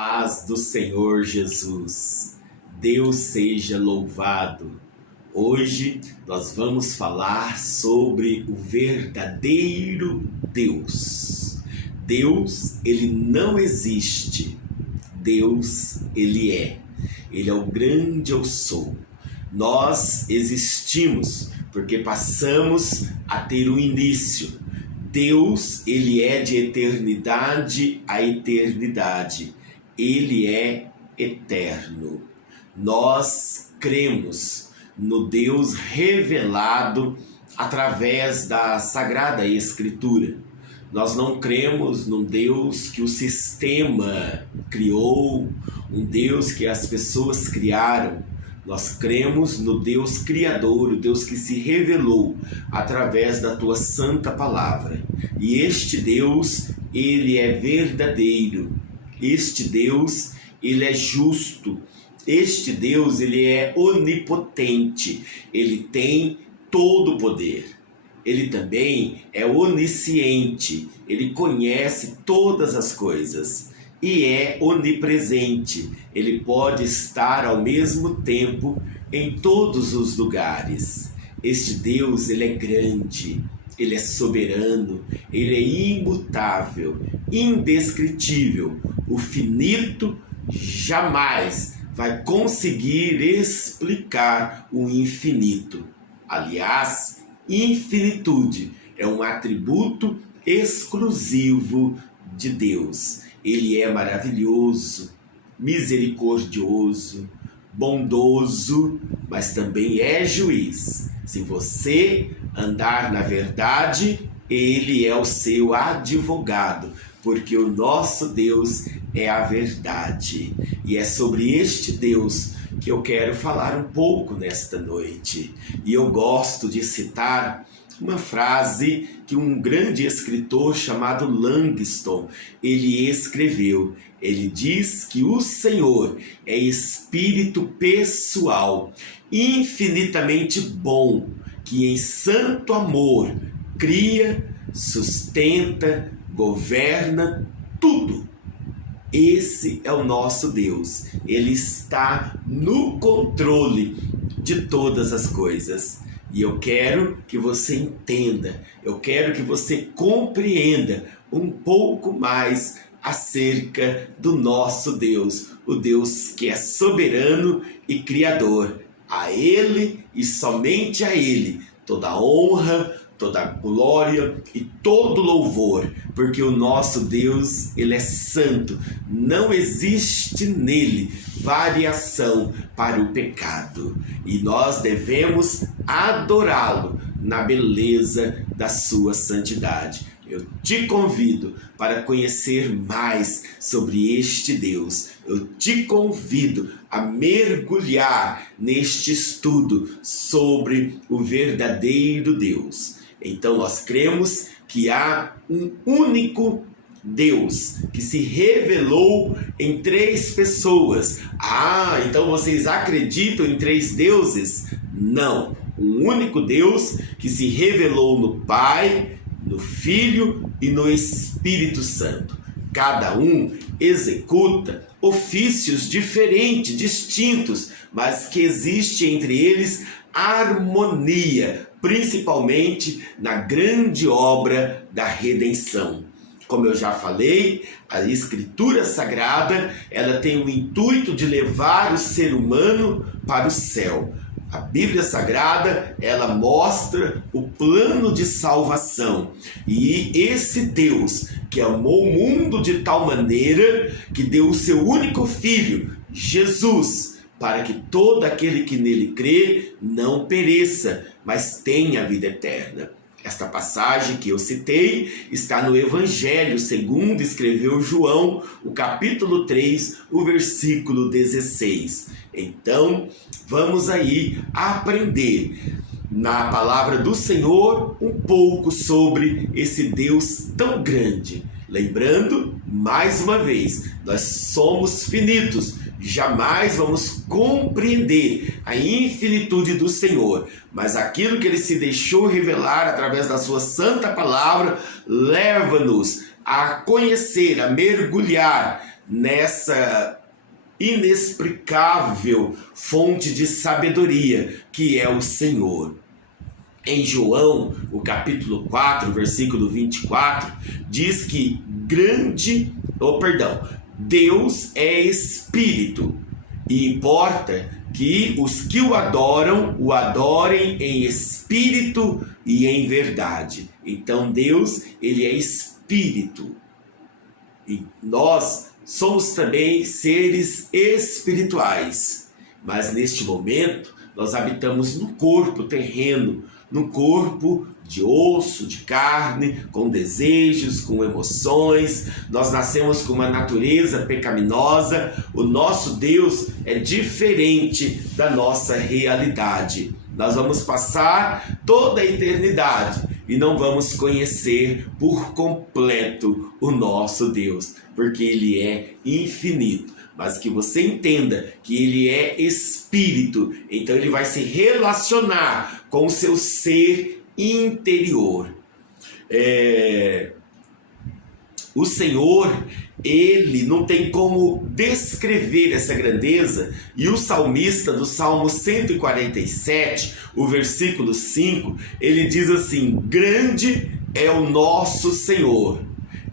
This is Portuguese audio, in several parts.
Paz do Senhor Jesus, Deus seja louvado. Hoje nós vamos falar sobre o verdadeiro Deus. Deus, ele não existe. Deus, ele é. Ele é o grande eu sou. Nós existimos porque passamos a ter um início. Deus, ele é de eternidade a eternidade. Ele é eterno. Nós cremos no Deus revelado através da Sagrada Escritura. Nós não cremos num Deus que o sistema criou, um Deus que as pessoas criaram. Nós cremos no Deus Criador, o Deus que se revelou através da tua santa palavra. E este Deus, ele é verdadeiro. Este Deus, ele é justo. Este Deus, ele é onipotente. Ele tem todo o poder. Ele também é onisciente. Ele conhece todas as coisas. E é onipresente. Ele pode estar ao mesmo tempo em todos os lugares. Este Deus, ele é grande. Ele é soberano, ele é imutável, indescritível. O finito jamais vai conseguir explicar o infinito. Aliás, infinitude é um atributo exclusivo de Deus. Ele é maravilhoso, misericordioso, bondoso, mas também é juiz. Se você andar na verdade, ele é o seu advogado, porque o nosso Deus é a verdade. E é sobre este Deus que eu quero falar um pouco nesta noite. E eu gosto de citar uma frase que um grande escritor chamado Langston, ele escreveu. Ele diz que o Senhor é espírito pessoal, infinitamente bom, que em santo amor cria, sustenta, governa tudo. Esse é o nosso Deus. Ele está no controle de todas as coisas. E eu quero que você entenda, eu quero que você compreenda um pouco mais acerca do nosso Deus, o Deus que é soberano e criador. A Ele e somente a Ele toda honra, toda glória e todo louvor, porque o nosso Deus, ele é santo, não existe nele variação para o pecado, e nós devemos adorá-lo na beleza da sua santidade. Eu te convido para conhecer mais sobre este Deus. Eu te convido a mergulhar neste estudo sobre o verdadeiro Deus. Então nós cremos que há um único Deus que se revelou em três pessoas. Ah, então vocês acreditam em três deuses? Não. Um único Deus que se revelou no Pai, no Filho e no Espírito Santo. Cada um executa ofícios diferentes, distintos, mas que existe entre eles harmonia, principalmente na grande obra da redenção. Como eu já falei, a Escritura Sagrada, ela tem o intuito de levar o ser humano para o céu. A Bíblia Sagrada, ela mostra o plano de salvação. E esse Deus que amou o mundo de tal maneira que deu o seu único Filho, Jesus, para que todo aquele que nele crê não pereça, mas tenha a vida eterna. Esta passagem que eu citei está no Evangelho segundo escreveu João, o capítulo 3, o versículo 16. Então, vamos aí aprender na palavra do Senhor um pouco sobre esse Deus tão grande. Lembrando, mais uma vez, nós somos finitos, jamais vamos compreender a infinitude do Senhor, mas aquilo que Ele se deixou revelar através da sua santa palavra, leva-nos a conhecer, a mergulhar nessa inexplicável fonte de sabedoria que é o Senhor. Em João, o capítulo 4, versículo 24, diz que Deus é Espírito, e importa que os que o adorem em espírito e em verdade. Então Deus, ele é Espírito. E nós somos também seres espirituais. Mas neste momento, nós habitamos no corpo terreno, no corpo de osso, de carne, com desejos, com emoções. Nós nascemos com uma natureza pecaminosa. O nosso Deus é diferente da nossa realidade. Nós vamos passar toda a eternidade e não vamos conhecer por completo o nosso Deus, porque Ele é infinito. Mas que você entenda que Ele é Espírito, então Ele vai se relacionar com o seu ser interior. O Senhor, Ele não tem como descrever essa grandeza, e o salmista do Salmo 147, o versículo 5, ele diz assim: grande é o nosso Senhor,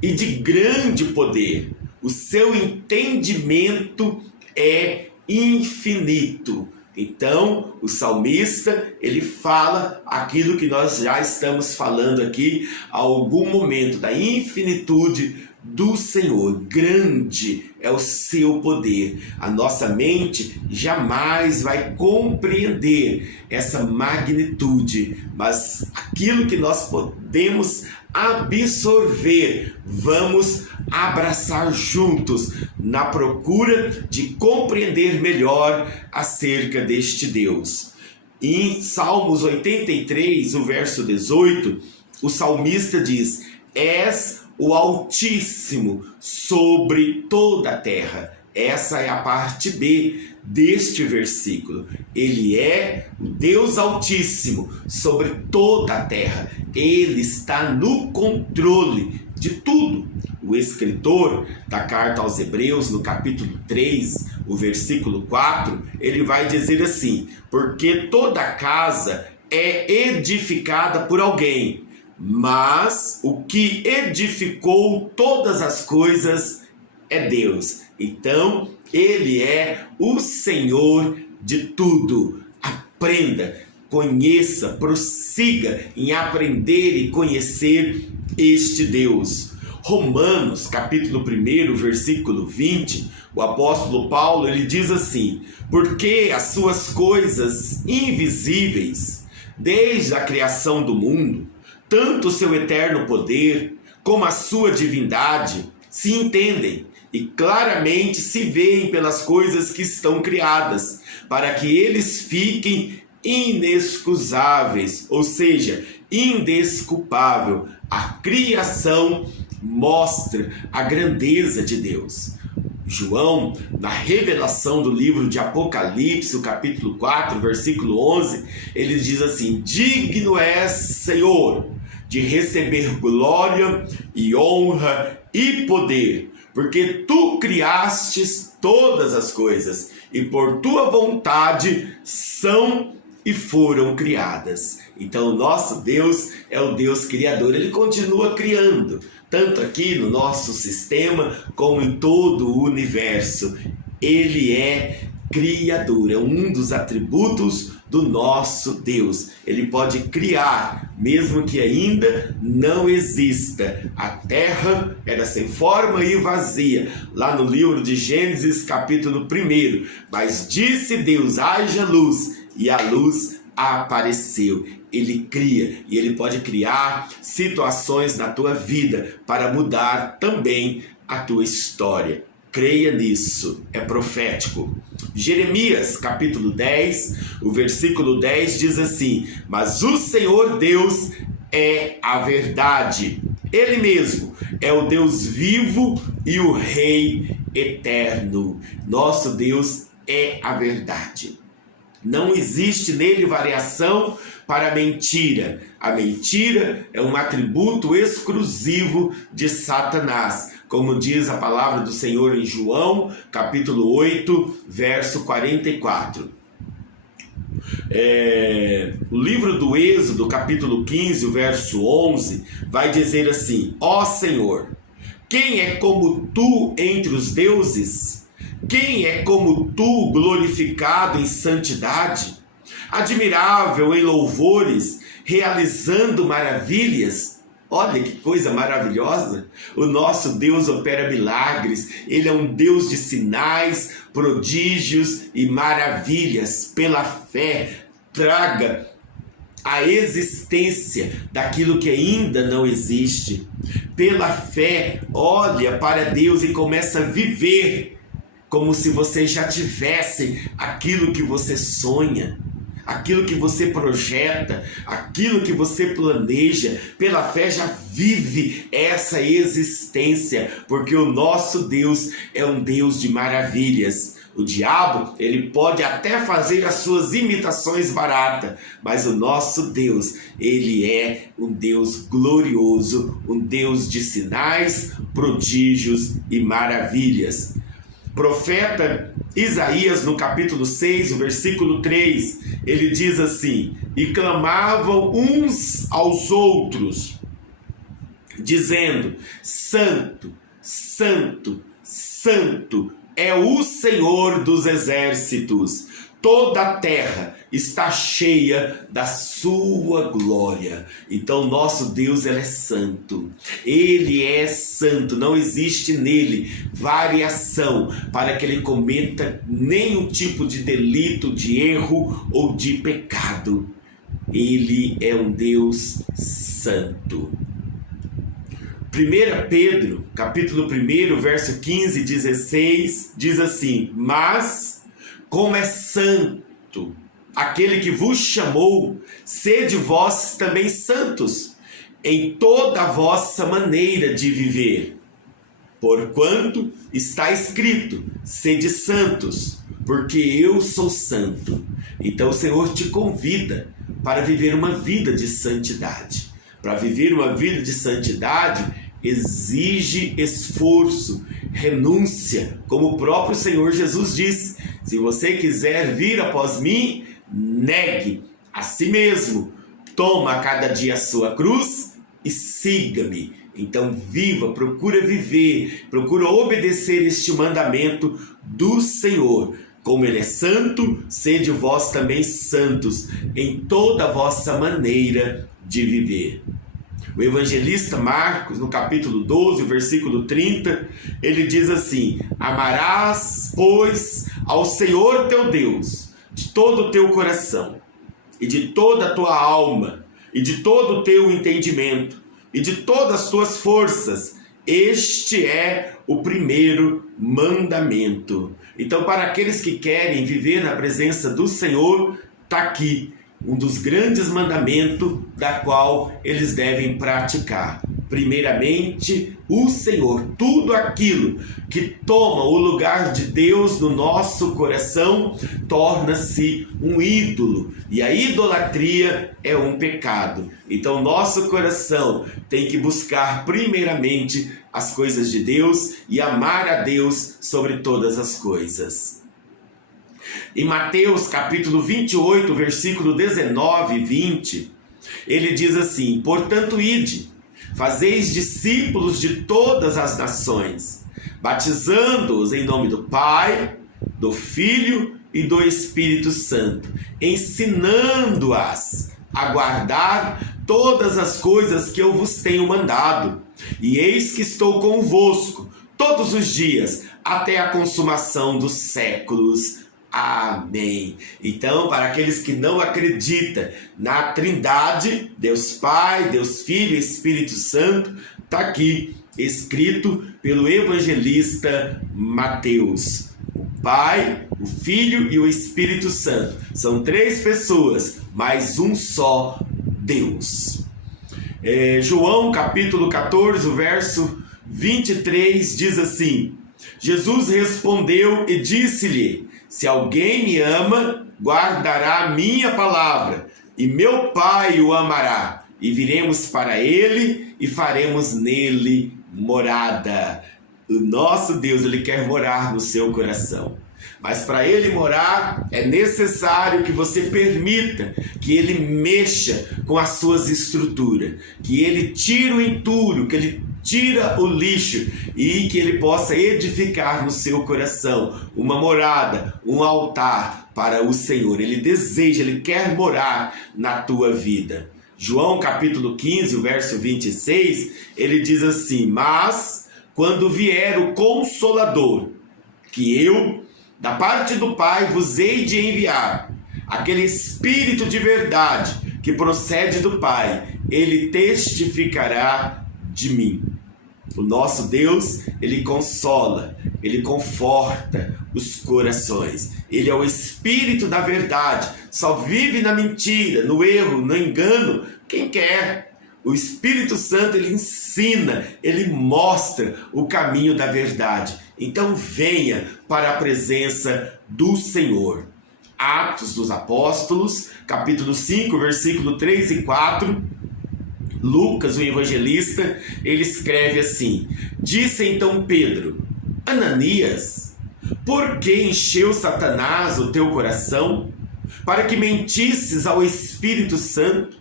e de grande poder, o seu entendimento é infinito. Então, o salmista, ele fala aquilo que nós já estamos falando aqui há algum momento, da infinitude do Senhor. Grande é o seu poder. A nossa mente jamais vai compreender essa magnitude, mas aquilo que nós podemos absorver, vamos abraçar juntos na procura de compreender melhor acerca deste Deus. Em Salmos 83, o verso 18, o salmista diz: és o Altíssimo sobre toda a terra. Essa é a parte B deste versículo. Ele é o Deus Altíssimo sobre toda a terra. Ele está no controle de tudo. O escritor da carta aos Hebreus, no capítulo 3, o versículo 4, ele vai dizer assim: porque toda casa é edificada por alguém, mas o que edificou todas as coisas é Deus. Então, Ele é o Senhor de tudo. Aprenda, conheça, prossiga em aprender e conhecer este Deus. Romanos, capítulo 1, versículo 20, o apóstolo Paulo, ele diz assim: porque as suas coisas invisíveis, desde a criação do mundo, tanto o seu eterno poder como a sua divindade se entendem e claramente se veem pelas coisas que estão criadas, para que eles fiquem inexcusáveis, ou seja, indesculpável. A criação mostra a grandeza de Deus. João, na revelação do livro de Apocalipse, o capítulo 4, versículo 11, ele diz assim: digno és, Senhor, de receber glória e honra e poder, porque tu criastes todas as coisas, e por tua vontade são e foram criadas. Então, o nosso Deus é o Deus criador, ele continua criando, tanto aqui no nosso sistema, como em todo o universo. Ele é criador, é um dos atributos do nosso Deus. Ele pode criar, mesmo que ainda não exista. A terra era sem forma e vazia, lá no livro de Gênesis, capítulo 1. Mas disse Deus: haja luz, e a luz apareceu. Ele cria, e ele pode criar situações na tua vida para mudar também a tua história. Creia nisso, é profético. Jeremias, capítulo 10, o versículo 10 diz assim: mas o Senhor Deus é a verdade. Ele mesmo é o Deus vivo e o Rei eterno. Nosso Deus é a verdade. Não existe nele variação para a mentira. A mentira é um atributo exclusivo de Satanás, como diz a palavra do Senhor em João, capítulo 8, verso 44. O livro do Êxodo, capítulo 15, verso 11, vai dizer assim: ó Senhor, quem é como tu entre os deuses? Quem é como tu, glorificado em santidade, admirável em louvores, realizando maravilhas? Olha que coisa maravilhosa! O nosso Deus opera milagres, Ele é um Deus de sinais, prodígios e maravilhas. Pela fé, traga a existência daquilo que ainda não existe. Pela fé, olha para Deus e começa a viver como se você já tivesse aquilo que você sonha, aquilo que você projeta, aquilo que você planeja. Pela fé já vive essa existência, porque o nosso Deus é um Deus de maravilhas. O diabo, ele pode até fazer as suas imitações baratas, mas o nosso Deus, ele é um Deus glorioso, um Deus de sinais, prodígios e maravilhas. Profeta Isaías, no capítulo 6, o versículo 3, ele diz assim: e clamavam uns aos outros, dizendo: Santo, Santo, Santo é o Senhor dos exércitos, toda a terra está cheia da sua glória. Então nosso Deus, ele é santo, ele é santo, não existe nele variação para que ele cometa nenhum tipo de delito, de erro ou de pecado. Ele é um Deus santo. 1 Pedro, capítulo 1, verso 15 e 16, diz assim: mas como é santo aquele que vos chamou, sede vós também santos em toda a vossa maneira de viver. Porquanto está escrito: sede santos, porque eu sou santo. Então o Senhor te convida para viver uma vida de santidade. Para viver uma vida de santidade exige esforço, renúncia, como o próprio Senhor Jesus disse: se você quiser vir após mim, negue a si mesmo, toma cada dia a sua cruz e siga-me. Então viva, procura viver, procura obedecer este mandamento do Senhor. Como ele é santo, sede vós também santos em toda a vossa maneira de viver. O evangelista Marcos, no capítulo 12, versículo 30, ele diz assim: amarás, pois, ao Senhor teu Deus de todo o teu coração, e de toda a tua alma, e de todo o teu entendimento, e de todas as tuas forças. Este é o primeiro mandamento. Então, para aqueles que querem viver na presença do Senhor, está aqui um dos grandes mandamentos da qual eles devem praticar. Primeiramente, o Senhor. Tudo aquilo que toma o lugar de Deus no nosso coração torna-se um ídolo. E a idolatria é um pecado. Então, nosso coração tem que buscar primeiramente as coisas de Deus e amar a Deus sobre todas as coisas. Em Mateus capítulo 28, versículo 19 e 20, ele diz assim: portanto, ide, fazeis discípulos de todas as nações, batizando-os em nome do Pai, do Filho e do Espírito Santo, ensinando-as a guardar todas as coisas que eu vos tenho mandado. E eis que estou convosco todos os dias, até a consumação dos séculos. Amém. Então, para aqueles que não acreditam na Trindade, Deus Pai, Deus Filho e Espírito Santo, está aqui escrito pelo evangelista Mateus. O Pai, o Filho e o Espírito Santo. São três pessoas, mas um só Deus. João capítulo 14, verso 23 diz assim: Jesus respondeu e disse-lhe: Se alguém me ama, guardará a minha palavra, e meu Pai o amará, e viremos para ele e faremos nele morada. O nosso Deus, ele quer morar no seu coração. Mas para ele morar, é necessário que você permita que ele mexa com as suas estruturas, que ele tire o entulho, que ele tira o lixo e que ele possa edificar no seu coração uma morada, um altar para o Senhor. Ele deseja, ele quer morar na tua vida. João capítulo 15, o verso 26, ele diz assim: mas quando vier o Consolador, que eu, da parte do Pai, vos hei de enviar, aquele Espírito de verdade que procede do Pai, ele testificará de mim. O nosso Deus, ele consola, ele conforta os corações. Ele é o Espírito da verdade. Só vive na mentira, no erro, no engano quem quer. O Espírito Santo, ele ensina, ele mostra o caminho da verdade. Então venha para a presença do Senhor. Atos dos Apóstolos, capítulo 5, versículo 3 e 4. Lucas, o evangelista, ele escreve assim: disse então Pedro: Ananias, por que encheu Satanás o teu coração, para que mentisses ao Espírito Santo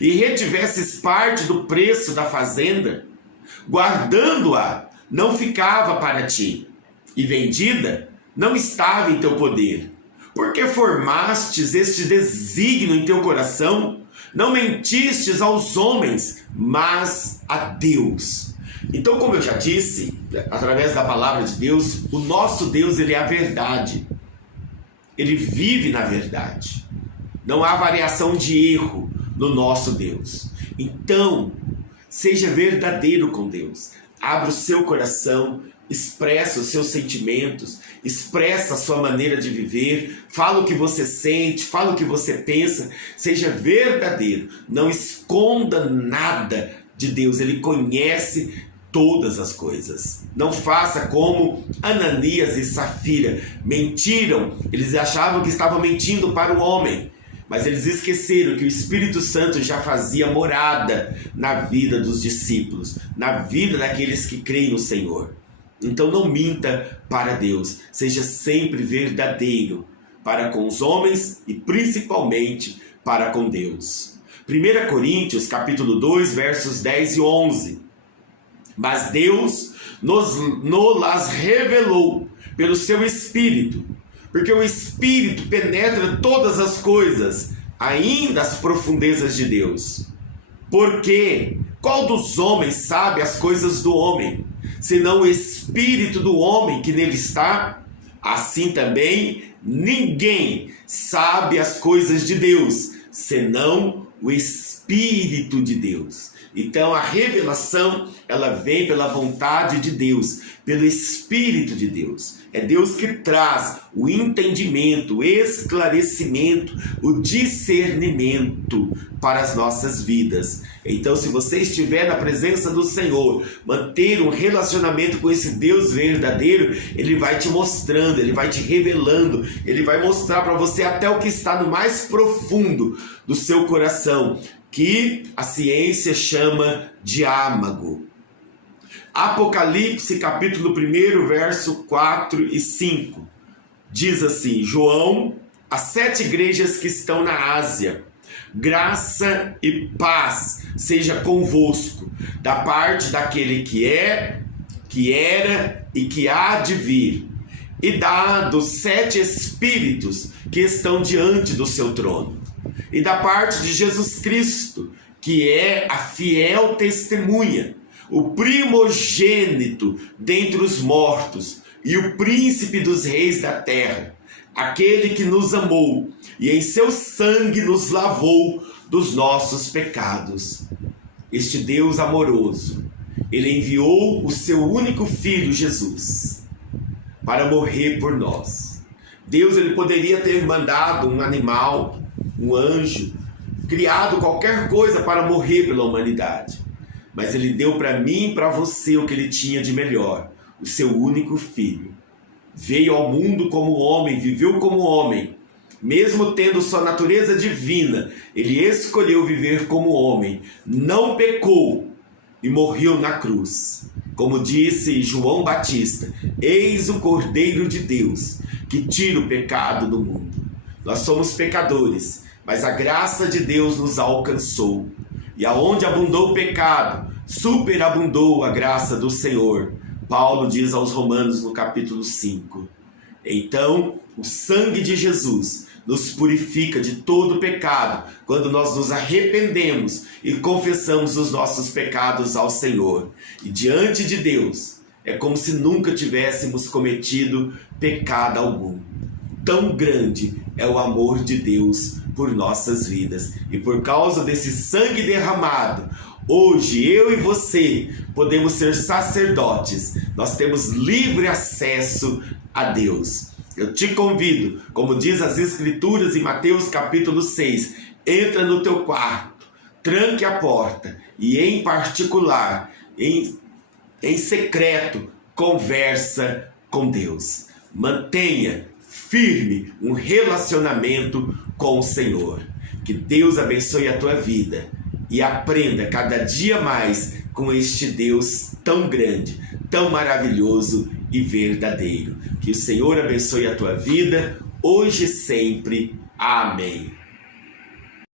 e retivesses parte do preço da fazenda? Guardando-a, não ficava para ti, e vendida, não estava em teu poder. Porque formastes este desígnio em teu coração? Não mentistes aos homens, mas a Deus. Então, como eu já disse, através da palavra de Deus, o nosso Deus, ele é a verdade. Ele vive na verdade. Não há variação de erro no nosso Deus. Então, seja verdadeiro com Deus. Abra o seu coração, expressa os seus sentimentos, expressa a sua maneira de viver, fala o que você sente, fala o que você pensa, seja verdadeiro, não esconda nada de Deus, ele conhece todas as coisas. Não faça como Ananias e Safira, mentiram, eles achavam que estavam mentindo para o homem, mas eles esqueceram que o Espírito Santo já fazia morada na vida dos discípulos, na vida daqueles que creem no Senhor. Então não minta para Deus, seja sempre verdadeiro para com os homens e principalmente para com Deus. 1 Coríntios capítulo 2, versos 10 e 11. Mas Deus nos revelou pelo seu Espírito, porque o Espírito penetra todas as coisas, ainda as profundezas de Deus. Porque qual dos homens sabe as coisas do homem, senão o Espírito do homem que nele está? Assim também ninguém sabe as coisas de Deus, senão o Espírito de Deus. Então a revelação, ela vem pela vontade de Deus, pelo Espírito de Deus. É Deus que traz o entendimento, o esclarecimento, o discernimento para as nossas vidas. Então, se você estiver na presença do Senhor, manter um relacionamento com esse Deus verdadeiro, Ele vai te mostrando, Ele vai te revelando, Ele vai mostrar para você até o que está no mais profundo do seu coração, que a ciência chama de âmago. Apocalipse capítulo 1, verso 4 e 5, diz assim: João, as 7 igrejas que estão na Ásia, graça e paz seja convosco, da parte daquele que é, que era e que há de vir, e dos 7 espíritos que estão diante do seu trono, e da parte de Jesus Cristo, que é a fiel testemunha, o primogênito dentre os mortos e o príncipe dos reis da terra, aquele que nos amou e em seu sangue nos lavou dos nossos pecados. Este Deus amoroso, Ele enviou o seu único Filho, Jesus, para morrer por nós. Deus, Ele poderia ter mandado um animal, um anjo, criado qualquer coisa para morrer pela humanidade. Mas Ele deu para mim e para você o que Ele tinha de melhor, o seu único Filho. veio ao mundo como homem, viveu como homem. Mesmo tendo sua natureza divina, ele escolheu viver como homem, não pecou e morreu na cruz. Como disse João Batista, eis o Cordeiro de Deus, que tira o pecado do mundo. Nós somos pecadores, mas a graça de Deus nos alcançou. E aonde abundou o pecado, superabundou a graça do Senhor. Paulo diz aos Romanos no capítulo 5. Então, o sangue de Jesus nos purifica de todo pecado quando nós nos arrependemos e confessamos os nossos pecados ao Senhor. E diante de Deus, é como se nunca tivéssemos cometido pecado algum. Tão grande é o amor de Deus por nossas vidas. E por causa desse sangue derramado, hoje eu e você podemos ser sacerdotes. Nós temos livre acesso a Deus. Eu te convido, como diz as Escrituras em Mateus capítulo 6, entra no teu quarto, tranque a porta e em particular, em secreto, conversa com Deus. Mantenha firme um relacionamento com o Senhor. Que Deus abençoe a tua vida e aprenda cada dia mais com este Deus tão grande, tão maravilhoso e verdadeiro. Que o Senhor abençoe a tua vida, hoje e sempre. Amém.